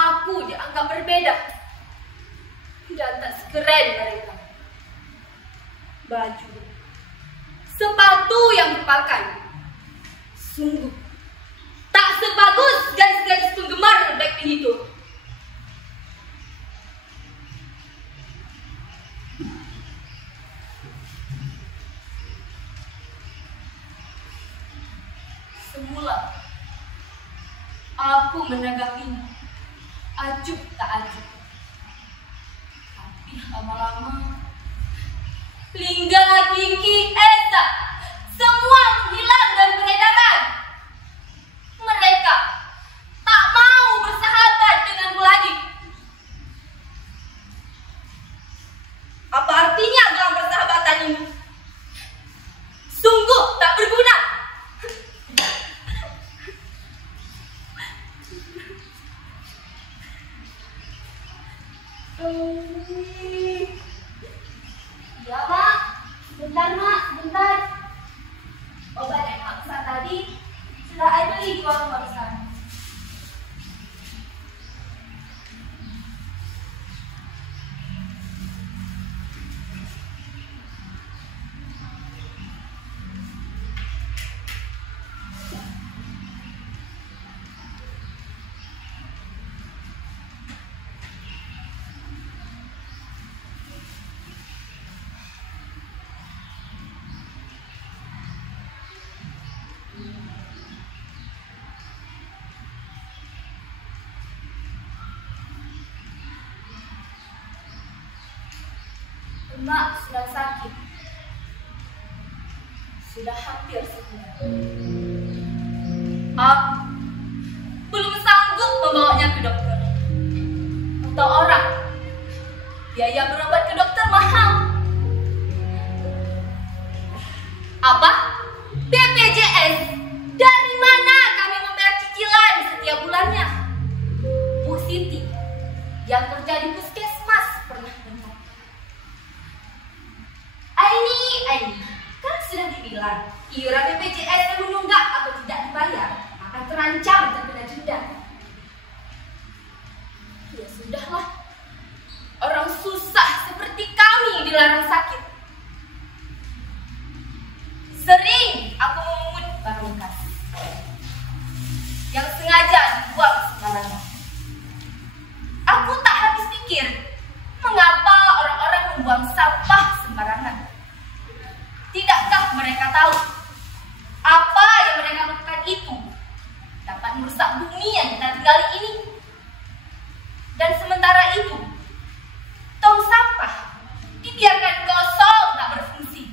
Aku dianggap berbeda dan tak sekeren mereka. Baju, sepatu yang dipakai sungguh tak sebagus gadis-gadis penggemar Blackpink itu. Semula aku menanggapinya acuh tak acuh, tapi lama-lama Lingga, Kiki, Esa semua menghilang dari peredaran. Mereka tak mau bersahabat denganku lagi. Apa artinya dalam persahabatan ini? Sungguh tak berguna. Ya mak, bentar mak, bentar. Obat yang mak pesan tadi sudah ada di warung barusan. Mak sedang sakit. Sudah hampir sebulan. Aku belum sanggup membawanya ke dokter. Atau orang, biaya berobat ke dokter mahal. Apa? BPJS? Dari mana kami membayar cicilan setiap bulannya? Bu Siti yang kerja di puskesmas pernah dengar. Aini, kan sudah dibilang iuran BPJS yang menunggak atau tidak dibayar akan terancam terkena denda. Ya sudahlah, orang susah seperti kami dilarang sakit. Sering aku memungut barang bekas yang sengaja dibuang sembarangan. Aku tak habis pikir mengapa orang-orang membuang sampah sembarangan. Tidakkah mereka tahu apa yang mereka lakukan itu dapat merusak bumi yang kita tinggali ini? Dan sementara itu, tong sampah dibiarkan kosong tak berfungsi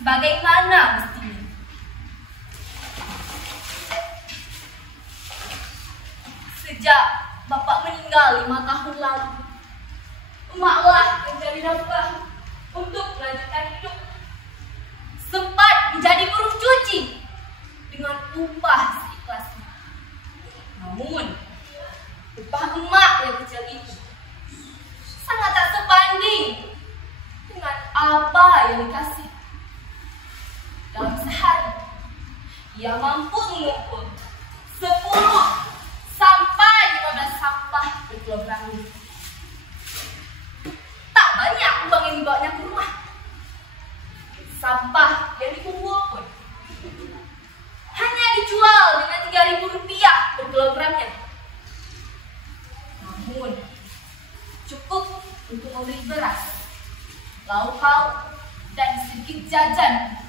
sebagaimana mestinya. Sejak bapak meninggal 5 tahun lalu, emaklah mencari nafkah untuk melanjutkan hidup. Sempat menjadi buruh cuci dengan upah seikhlasnya. Namun, upah emak yang kecil itu sangat tak sebanding dengan apa yang dikasih. Dalam sehari, ia mampu mengumpul 10 sampai 15 sampah per kilogram ini. Tak banyak uang yang dibawanya ke rumah. Sampah yang dikumpul pun hanya dijual dengan Rp3.000 per kilogramnya. Namun, cukup untuk membeli beras, lauk pauk, dan sedikit jajan.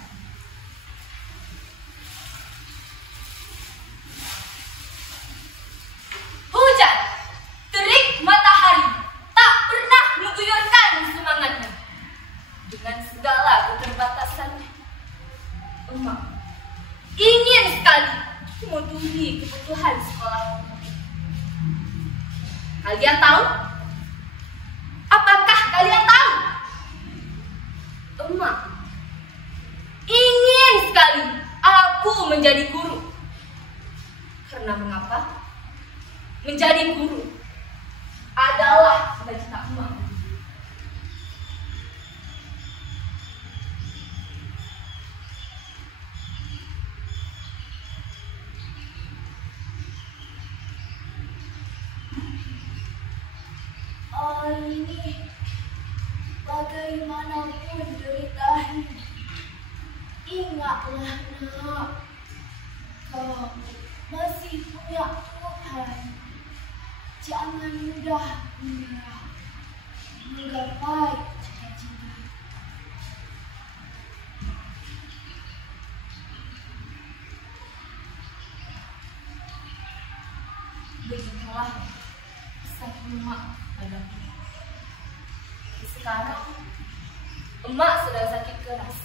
Hujan, terik matahari tak pernah mengguyurkan semangatnya. Dengan segala keterbatasannya. Emak ingin sekali memenuhi kebutuhan sekolah. Kalian tahu? Apakah kalian tahu? Emak ingin sekali aku menjadi guru. Karena mengapa? Menjadi guru adalah cita-cita emak. Ini bagaimanapun deritanya, ingatlah nak, kau masih punya Tuhan. Jangan mudah menyerah, menggapai cita-cita. Begitulah pesan emak padaku. Sekarang emak sedang sakit keras.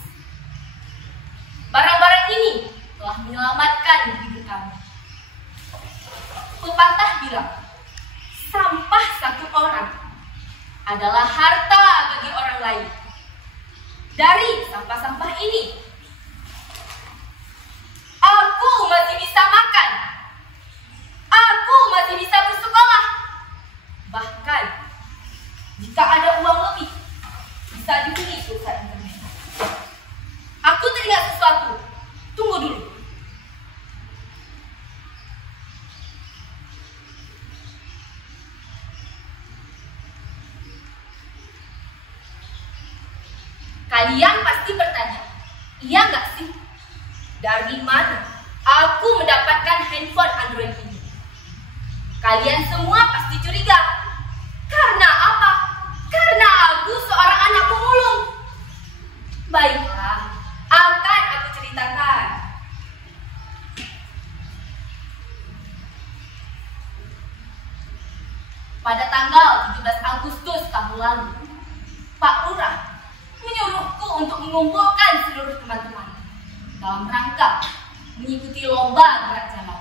Barang-barang ini telah menyelamatkan hidup kami. Pepatah bilang, sampah satu orang adalah harta bagi orang lain. Dari sampah-sampah ini, aku masih bisa makan. Aku masih bisa bersekolah. Bahkan, jika ada uang lebih, bisa dibeli pulsa internet. Aku teringat sesuatu. Tunggu dulu. Kalian pasti bertanya, iya nggak sih? Dari mana aku mendapatkan handphone Android ini? Kalian semua pasti curiga. Karena apa? Karena aku seorang anak pemulung. Baiklah, akan aku ceritakan. Pada tanggal 17 Agustus tahun lalu, Pak Lurah menyuruhku untuk mengumpulkan seluruh teman-teman dalam rangka mengikuti lomba gerak jalan.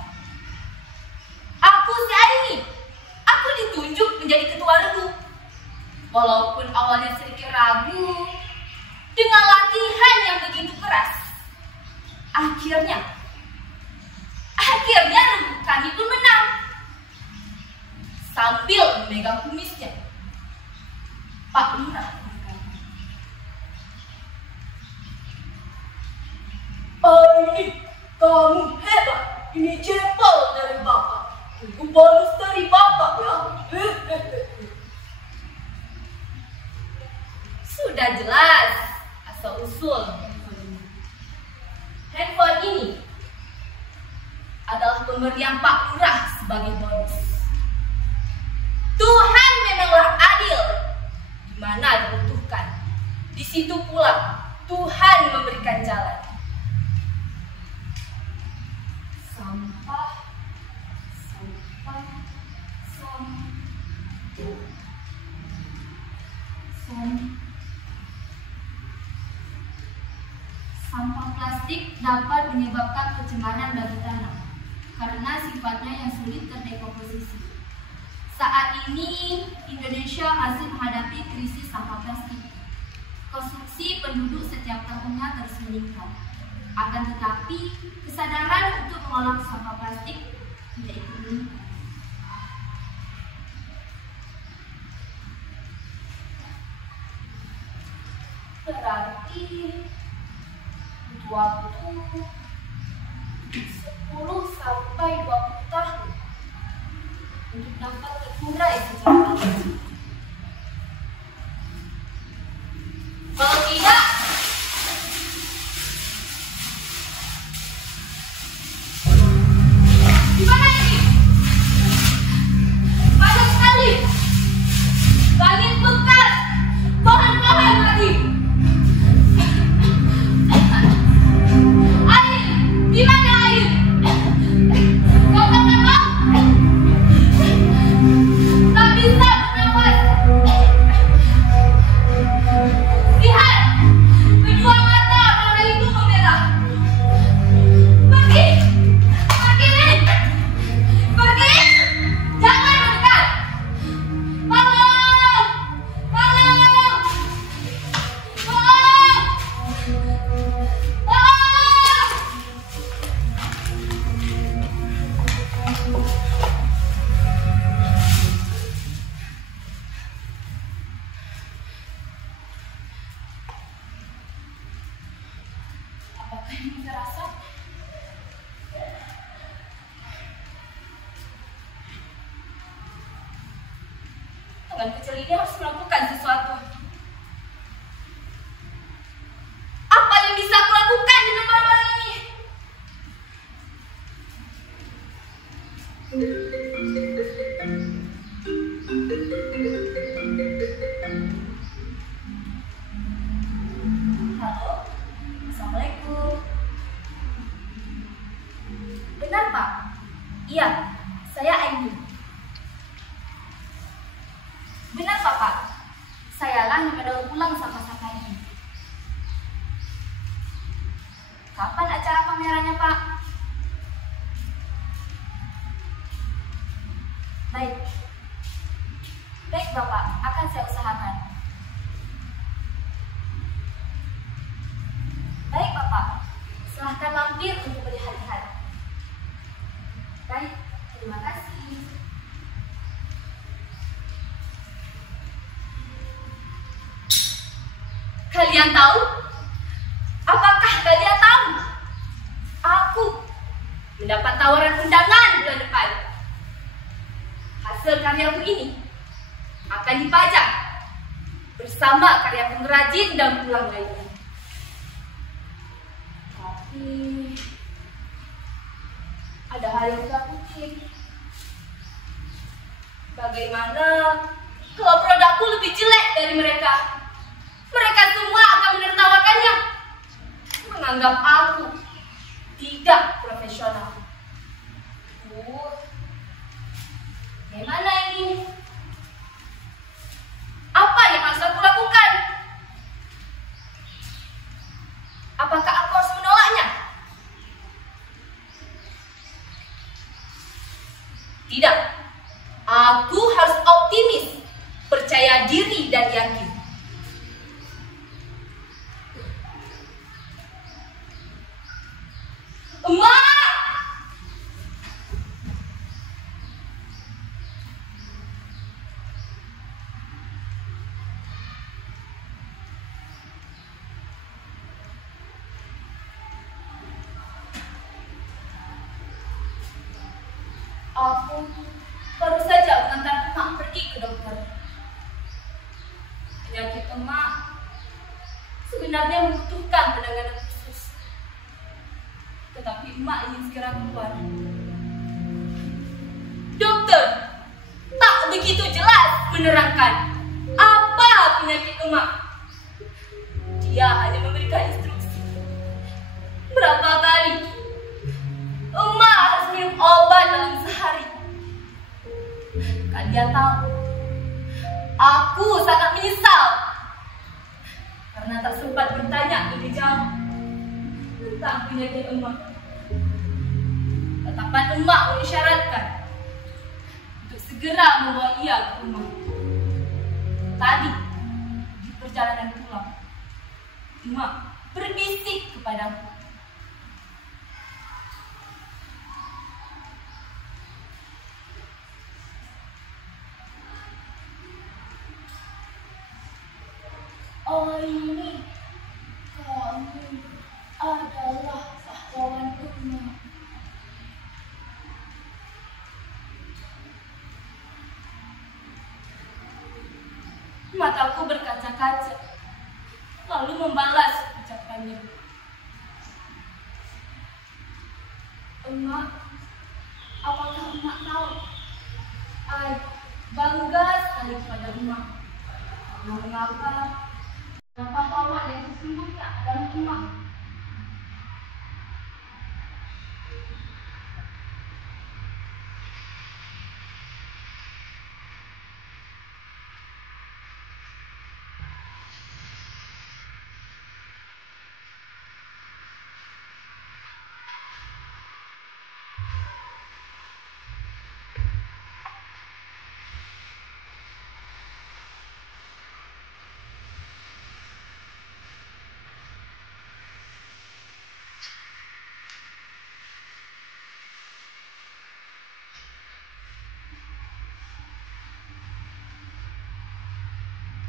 Aku si Aini, aku ditunjuk menjadi ketua regu. Walaupun awalnya sedikit ragu, dengan latihan yang begitu keras, akhirnya regu kami pun menang. Sambil memegang kumisnya, Pak Lurah berkata, "Aini, kamu hebat. Ini jempol dari Bapak. Itu bonus dari Bapak ya." Sudah jelas asal-usul handphone ini adalah pemberian Pak Lurah sebagai bonus. Tuhan memanglah adil. Di mana dibutuhkan, di situ pula Tuhan memberikan jalan. Sampah. Sampah plastik dapat menyebabkan pencemaran bagi tanah karena sifatnya yang sulit terdekomposisi. Saat ini, Indonesia masih menghadapi krisis sampah plastik. Konsumsi penduduk setiap tahunnya terus meningkat. Akan tetapi, kesadaran untuk mengolah sampah plastik tidak ikut meningkat. Berarti butuh waktu 10 sampai 20 tahun untuk dapat terurai secara alami. Kalau tidak, gimana ini? Padat sekali. Langit bekas, pohon-pohon mati. Air, di mana air? Kau kenapa? Tak bisa bernafas. Apakah ini firasat? Tangan kecil ini harus melakukan sesuatu. Apa yang bisa aku lakukan dengan barang ini? Halo, Assalamualaikum. Benar, Pak? Iya, saya Aini. Benar, Pak. Sayalah yang baru pulang sama-sama ini. Kapan acara pamerannya, Pak? Baik. Baik, Bapak. Akan saya usahakan. Baik, Bapak. Silahkan mampir untuk melihat-lihat. Baik, terima kasih. Kalian tahu? Apakah kalian tahu? Aku mendapat tawaran undangan bulan depan. Hasil karyaku ini akan dipajang bersama karya pengrajin dan tulang lainnya. Tapi ada hal yang takutin. Bagaimana kalau produkku lebih jelek dari mereka? Mereka semua akan menertawakannya, menganggap aku tidak profesional. Bagaimana ini? Apa yang harus aku lakukan? Apakah aku harus menolaknya? Tidak. Aku harus optimis, percaya diri dan yakin. Emak! Aku baru saja mengantar emak pergi ke dokter. Penyakit emak sebenarnya membutuhkan penanganan khusus. Tetapi emak ingin segera keluar. Dokter tak begitu jelas menerangkan apa penyakit emak. Dia hanya memberikan instruksi. Berapa kali emak harus minum obat dalam sehari. Kalian tahu, aku sangat menyesal karena tak sempat bertanya lebih jauh tentang penyakit emak. Tetapan emak mengisyaratkan untuk segera membawa ia ke rumah. Tadi di perjalanan pulang, emak berbisik kepadaku. Oh, ini kami adalah pahlawan emak. Mataku berkaca-kaca, lalu membalas ucapannya. Emak, apakah emak tahu? Bangga sekali pada emak. Mengapa? Pahlawan yang sesungguhnya adalah emak.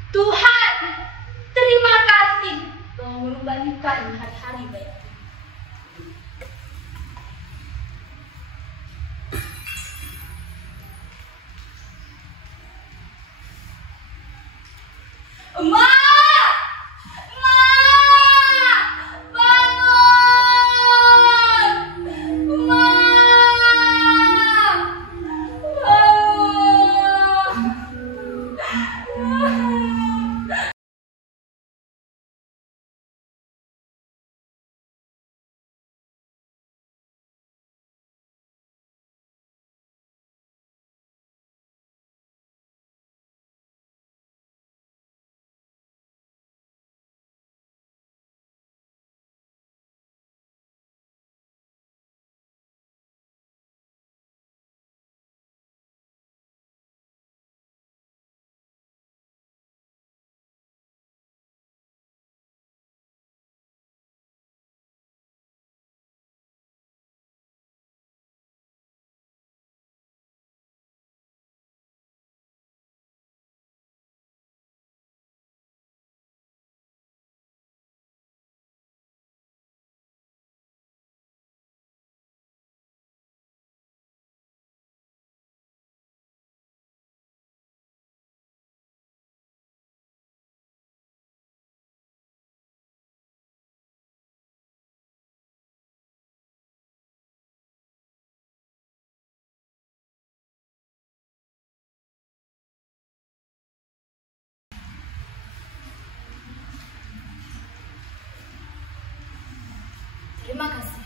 Tuhan, terima kasih telah mengembalikan hari-hari baik. Emak! Terima kasih.